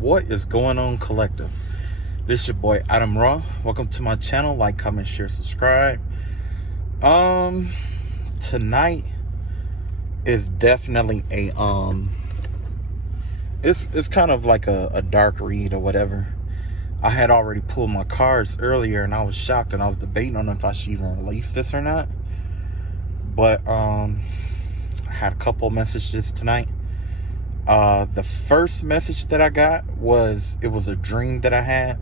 What is going on, collective? This is your boy Adam Raw. Welcome to my channel. Like, comment, share, subscribe. Tonight is definitely a it's kind of like a dark read or whatever. I had already pulled my cards earlier and I was shocked, and I was debating on if I should even release this or not. But I had a couple messages tonight. The first message that I got was, it was a dream that I had.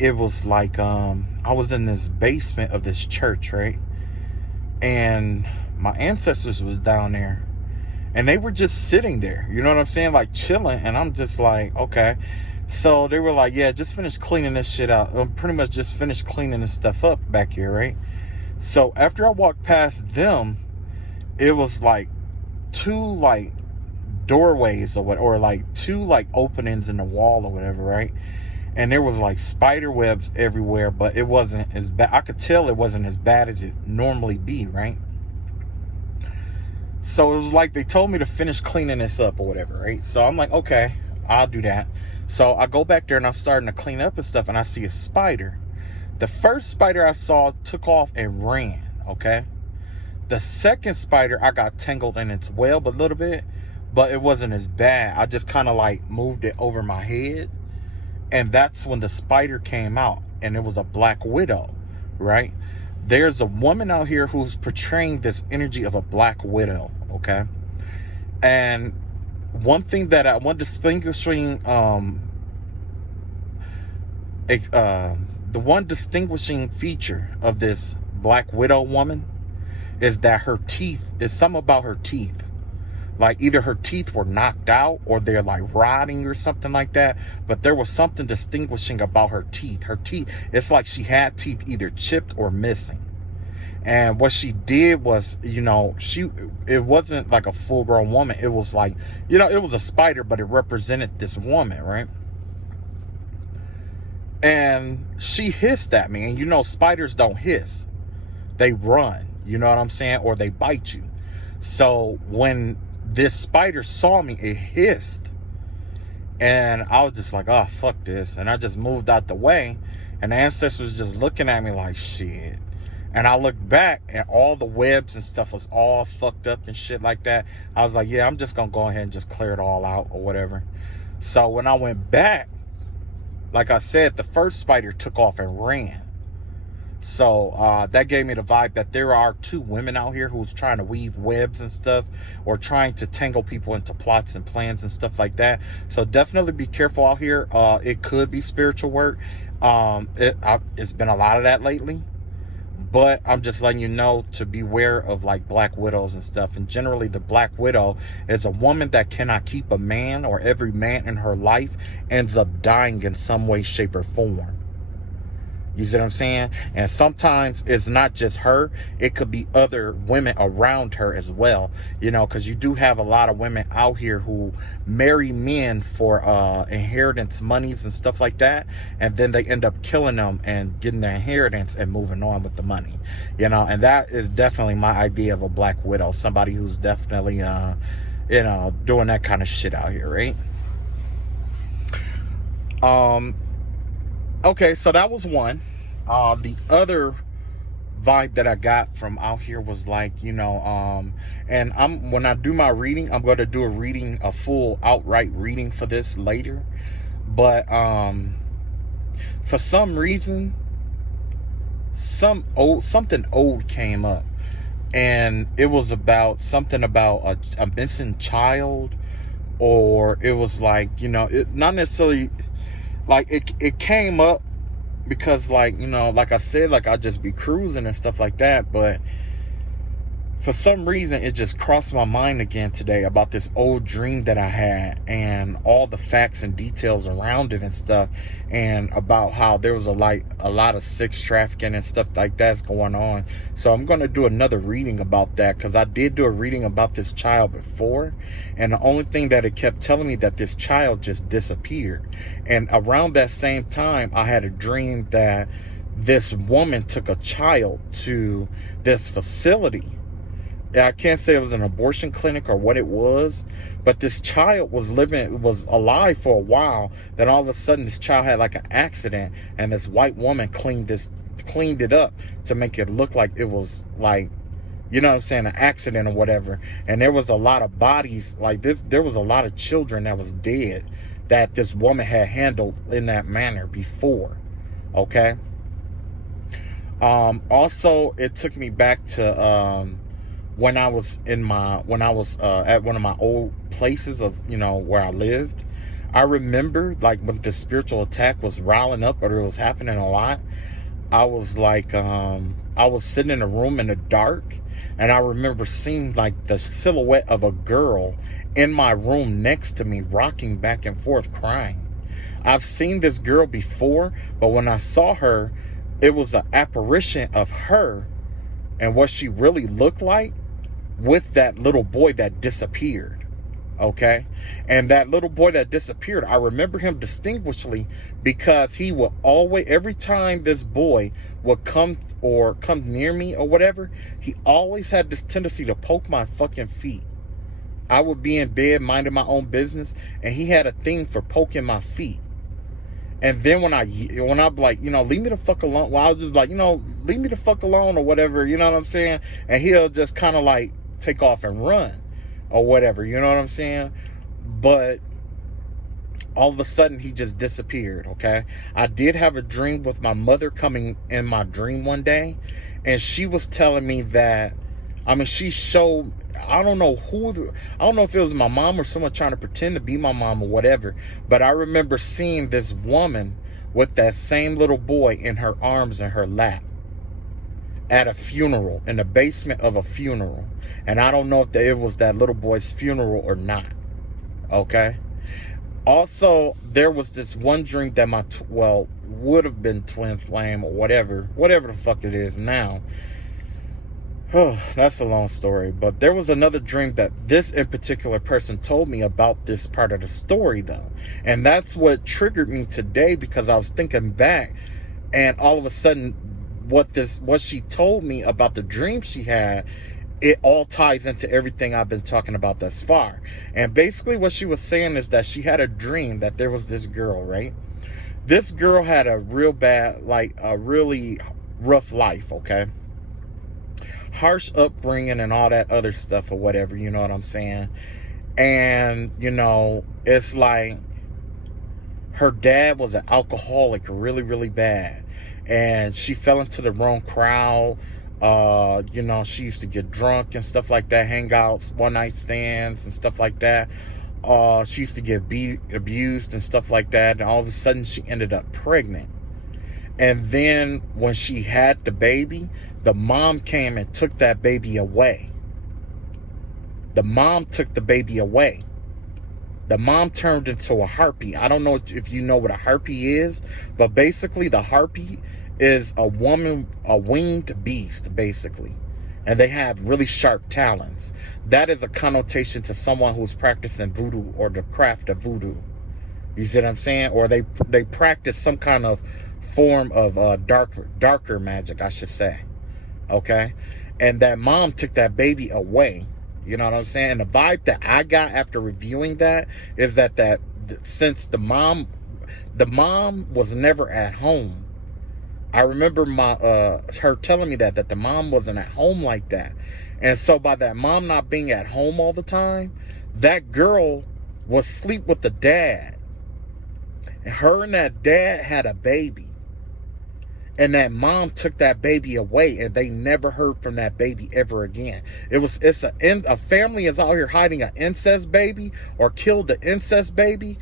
It was like, I was in this basement of this church, right? And my ancestors was down there and they were just sitting there, you know what I'm saying? Like chilling. And I'm just like, okay. So they were like, yeah, just finish cleaning this shit out. Pretty much just finished cleaning this stuff up back here, right? So after I walked past them, it was like two like doorways or like two like openings in the wall or whatever, right? And there was like spider webs everywhere, but it wasn't as bad. I could tell it wasn't as bad as it normally be, right? So it was like they told me to finish cleaning this up or whatever, right? So I'm like, okay, I'll do that. So I go back there and I'm starting to clean up and stuff, and I see a spider. The first spider I saw took off and ran, okay? The second spider, I got tangled in its web a little bit, but it wasn't as bad. I just kind of like moved it over my head. And that's when the spider came out, and it was a black widow, right? There's a woman out here who's portraying this energy of a black widow, okay? And one thing that one distinguishing, the one distinguishing feature of this black widow woman is that her teeth, is something about her teeth. Like either her teeth were knocked out or they're like rotting or something like that. But there was something distinguishing about her teeth. Her teeth, it's like she had teeth either chipped or missing. And what she did was, you know, it wasn't like a full grown woman. It was like, you know, it was a spider, but it represented this woman, right? And she hissed at me. And you know, spiders don't hiss. They run, you know what I'm saying? Or they bite you. So when this spider saw me, it hissed, and I was just like, oh, fuck this. And I just moved out the way, and the ancestors was just looking at me like, shit. And I looked back, and all the webs and stuff was all fucked up and shit like that. I was like, yeah, I'm just gonna go ahead and just clear it all out or whatever. So when I went back, like I said, the first spider took off and ran. So that gave me the vibe that there are two women out here who's trying to weave webs and stuff, or trying to tangle people into plots and plans and stuff like that. So definitely be careful out here. It could be spiritual work. It's been a lot of that lately, but I'm just letting you know to beware of like black widows and stuff. And generally the black widow is a woman that cannot keep a man, or every man in her life ends up dying in some way, shape, or form. You see what I'm saying? And sometimes it's not just her. It could be other women around her as well. You know, because you do have a lot of women out here who marry men for inheritance monies and stuff like that. And then they end up killing them and getting their inheritance and moving on with the money. You know, and that is definitely my idea of a black widow. Somebody who's definitely, you know, doing that kind of shit out here, right? Okay, so that was one. The other vibe that I got from out here was like, you know, and when I do my reading, I'm going to do a full outright reading for this later. But for some reason, something old came up, and it was about something about a missing child, or it was like, you know, it not necessarily. Like, it came up because, like, you know, like I said, like, I just be cruising and stuff like that. But for some reason, it just crossed my mind again today about this old dream that I had, and all the facts and details around it and stuff, and about how there was a lot of sex trafficking and stuff like that's going on. So I'm going to do another reading about that, because I did do a reading about this child before, and the only thing that it kept telling me that this child just disappeared. And around that same time, I had a dream that this woman took a child to this facility, I can't say it was an abortion clinic or what it was, but this child was alive for a while. Then all of a sudden this child had like an accident, and this white woman cleaned it up to make it look like it was like, you know what I'm saying, an accident or whatever. And there was a lot of bodies like this. There was a lot of children that was dead that this woman had handled in that manner before. Okay. Also, it took me back to when I was at one of my old places of, you know, where I lived. I remember like when the spiritual attack was riling up, or it was happening a lot. I was like, I was sitting in a room in the dark, and I remember seeing like the silhouette of a girl in my room next to me, rocking back and forth, crying. I've seen this girl before, but when I saw her, it was an apparition of her and what she really looked like with that little boy that disappeared. Okay. And that little boy that disappeared, I remember him distinguishedly, because he would always, every time this boy would come near me or whatever, he always had this tendency to poke my fucking feet. I would be in bed minding my own business, and he had a thing for poking my feet. And then when I'm like, you know, leave me the fuck alone. Well, I was just like, you know, leave me the fuck alone or whatever, you know what I'm saying? And he'll just kind of like take off and run or whatever, you know what I'm saying? But all of a sudden he just disappeared. Okay. I did have a dream with my mother coming in my dream one day, and she was telling me that, I mean, she showed, I don't know if it was my mom or someone trying to pretend to be my mom or whatever, but I remember seeing this woman with that same little boy in her arms in her lap at a funeral, in the basement of a funeral. And I don't know if it was that little boy's funeral or not. Okay. Also, there was this one dream that would have been twin flame or whatever the fuck it is now. Oh, that's a long story. But there was another dream that this in particular person told me about this part of the story, though. And that's what triggered me today, because I was thinking back, and all of a sudden what she told me about the dream she had, it all ties into everything I've been talking about thus far. And basically what she was saying is that she had a dream that there was this girl, right? This girl had a real bad, like a really rough life, okay? Harsh upbringing and all that other stuff or whatever, you know what I'm saying? And, you know, it's like her dad was an alcoholic, really, really bad. And she fell into the wrong crowd. You know, she used to get drunk and stuff like that, hangouts, one night stands and stuff like that. She used to get abused and stuff like that. And all of a sudden she ended up pregnant. And then when she had the baby, the mom came and took that baby away. The mom took the baby away. The mom turned into a harpy. I don't know if you know what a harpy is, but basically the harpy is a winged beast, basically. And they have really sharp talons. That is a connotation to someone who's practicing voodoo or the craft of voodoo. You see what I'm saying? Or they practice some kind of form of darker magic, I should say. Okay? And that mom took that baby away. You know what I'm saying? And the vibe that I got after reviewing that is that since the mom was never at home. I remember her telling me that the mom wasn't at home like that. And so by that mom not being at home all the time, that girl was asleep with the dad. And her and that dad had a baby. And that mom took that baby away, and they never heard from that baby ever again. A family is out here hiding an incest baby, or killed the incest baby,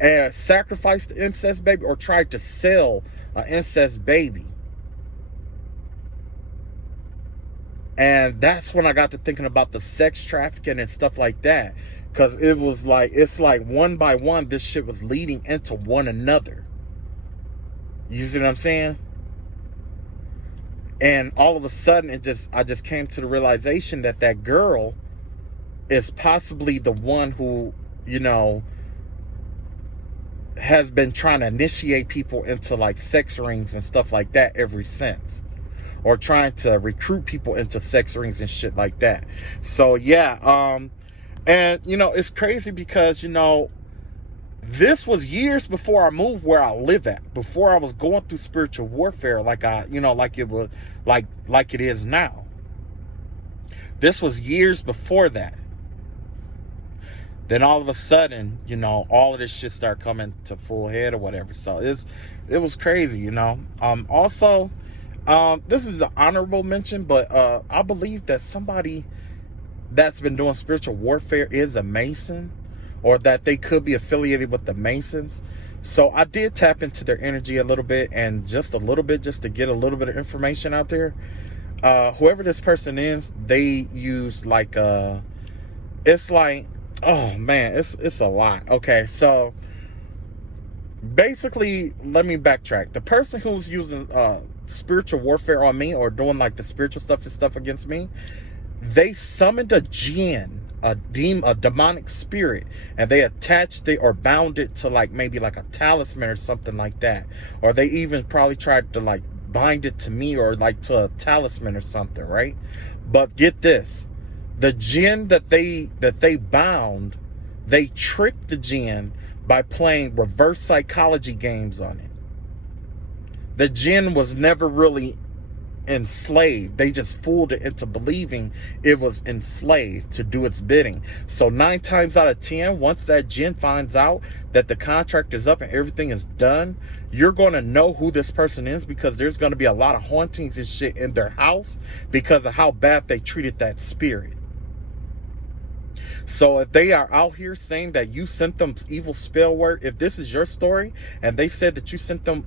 and sacrificed the incest baby, or tried to sell an incest baby. And that's when I got to thinking about the sex trafficking and stuff like that. Because it's like one by one, this shit was leading into one another. You see what I'm saying? And all of a sudden, I just came to the realization that girl is possibly the one who, you know, has been trying to initiate people into like sex rings and stuff like that ever since. or trying to recruit people into sex rings and shit like that. So yeah, and you know, it's crazy because, you know, this was years before I moved where I live at, before I was going through spiritual warfare like it was like it is now. This was years before that. Then all of a sudden, you know, all of this shit started coming to full head or whatever. So it was crazy, you know. Also, this is an honorable mention, but I believe that somebody that's been doing spiritual warfare is a Mason, or that they could be affiliated with the Masons. So I did tap into their energy a little bit, and just a little bit, just to get a little bit of information out there. Whoever this person is, they use like it's like, oh man, it's a lot. Okay, so basically, let me backtrack. The person who's using spiritual warfare on me, or doing like the spiritual stuff against me, they summoned a Djinn, a demonic spirit, and they attached it or bound it to like maybe like a talisman or something like that. Or they even probably tried to like bind it to me, or like to a talisman or something, right? But get this, the Djinn that they bound, they tricked the Djinn by playing reverse psychology games on it. The Djinn was never really enslaved. They just fooled it into believing it was enslaved to do its bidding. So 9 times out of 10, once that Djinn finds out that the contract is up and everything is done, you're going to know who this person is, because there's going to be a lot of hauntings and shit in their house because of how bad they treated that spirit. So if they are out here saying that you sent them evil spell work, if this is your story and they said that you sent them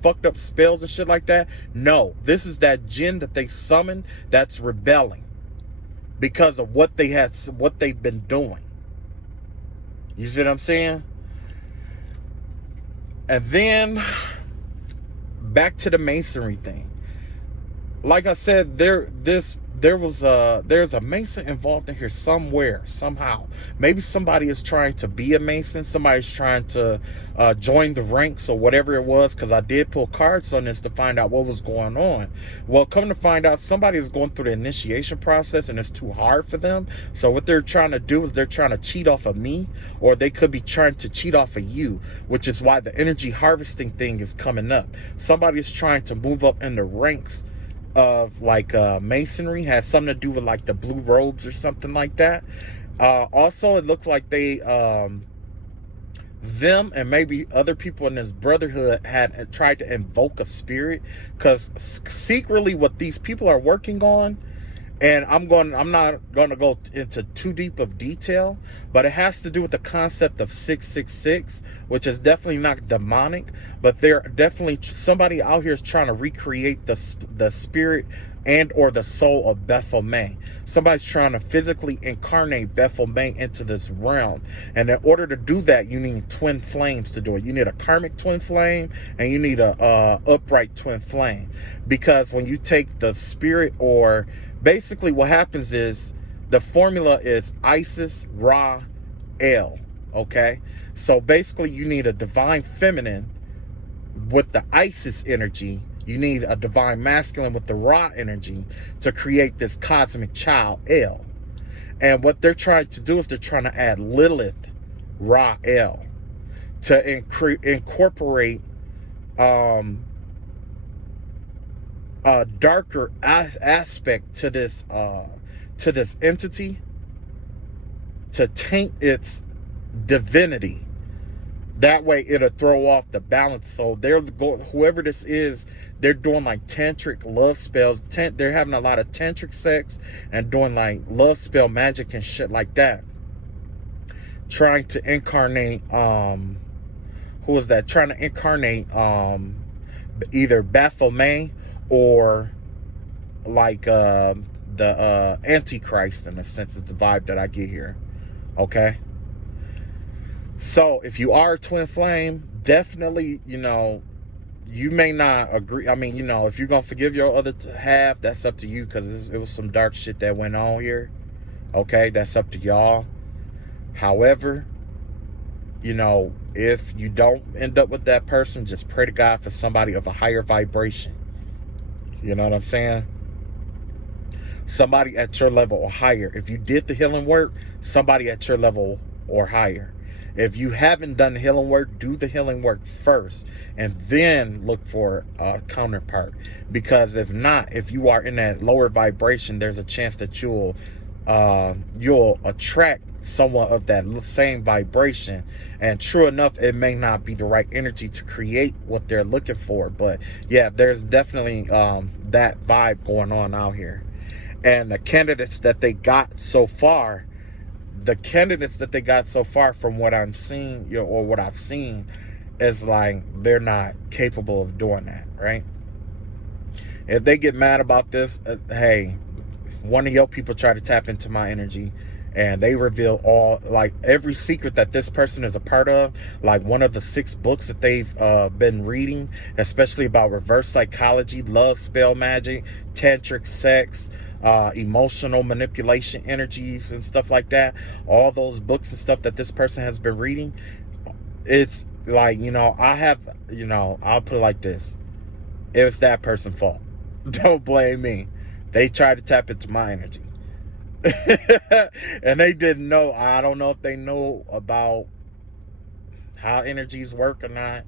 fucked up spells and shit like that, no, this is that Djinn that they summoned that's rebelling because of what they've been doing. You see what I'm saying? And then back to the Masonry thing. Like I said, there's a Mason involved in here somewhere, somehow. Maybe somebody is trying to be a Mason. Somebody's trying to join the ranks or whatever it was, because I did pull cards on this to find out what was going on. Well, come to find out, somebody is going through the initiation process and it's too hard for them. So what they're trying to do is they're trying to cheat off of me, or they could be trying to cheat off of you, which is why the energy harvesting thing is coming up. Somebody is trying to move up in the ranks of like Masonry, has something to do with like the blue robes or something like that. Also, it looks like they them and maybe other people in this brotherhood had tried to invoke a spirit, because secretly what these people are working on, and I'm not going to go into too deep of detail, but it has to do with the concept of 666, which is definitely not demonic, but they're definitely, somebody out here is trying to recreate the spirit and or the soul of Baphomet. Somebody's trying to physically incarnate Baphomet into this realm. And in order to do that, you need twin flames to do it. You need a karmic twin flame, and you need a upright twin flame. Because when you take the spirit, or basically what happens is, the formula is Isis, Ra, El. Okay? So basically you need a divine feminine with the Isis energy. You need a divine masculine with the Ra energy to create this cosmic child, El. And what they're trying to do is they're trying to add Lilith, Ra, El, to incorporate a darker aspect to this entity, to taint its divinity. That way it'll throw off the balance. So they're going, whoever this is, they're doing like tantric love spells. They're having a lot of tantric sex and doing like love spell magic and shit like that. Trying to incarnate, who was that? Trying to incarnate either Baphomet or like the Antichrist, in a sense, is the vibe that I get here. Okay? So if you are a twin flame, definitely, you know, you may not agree. I mean, you know, if you're going to forgive your other half, that's up to you, because it was some dark shit that went on here. Okay? That's up to y'all. However, you know, if you don't end up with that person, just pray to God for somebody of a higher vibration. You know what I'm saying? Somebody at your level or higher. If you did the healing work, somebody at your level or higher. If you haven't done the healing work, do the healing work first and then look for a counterpart. Because if not, if you are in that lower vibration, there's a chance that you'll attract someone of that same vibration. And true enough, it may not be the right energy to create what they're looking for. But yeah, there's definitely that vibe going on out here. And the candidates that they got so far, from what I'm seeing, or what I've seen, is like they're not capable of doing that, right? If they get mad about this, hey, one of your people try to tap into my energy and they reveal every secret that this person is a part of, like one of the 6 books that they've been reading, especially about reverse psychology, love spell magic, tantric sex, emotional manipulation energies and stuff like that. All those books and stuff that this person has been reading, it's like, I'll put it like this: it's that person's fault. Don't blame me. They tried to tap into my energy. And they didn't know. I don't know if they know about how energies work or not.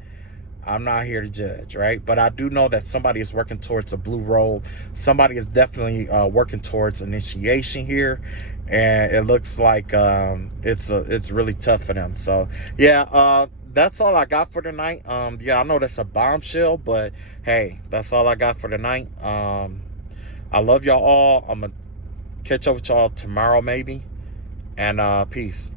I'm not here to judge, right? But I do know that somebody is working towards a blue robe. Somebody is definitely working towards initiation here, and it looks like it's really tough for them. So yeah, that's all I got for tonight. Yeah, I know that's a bombshell, but hey, that's all I got for tonight. I love y'all all. I'm gonna catch up with y'all tomorrow maybe, and peace.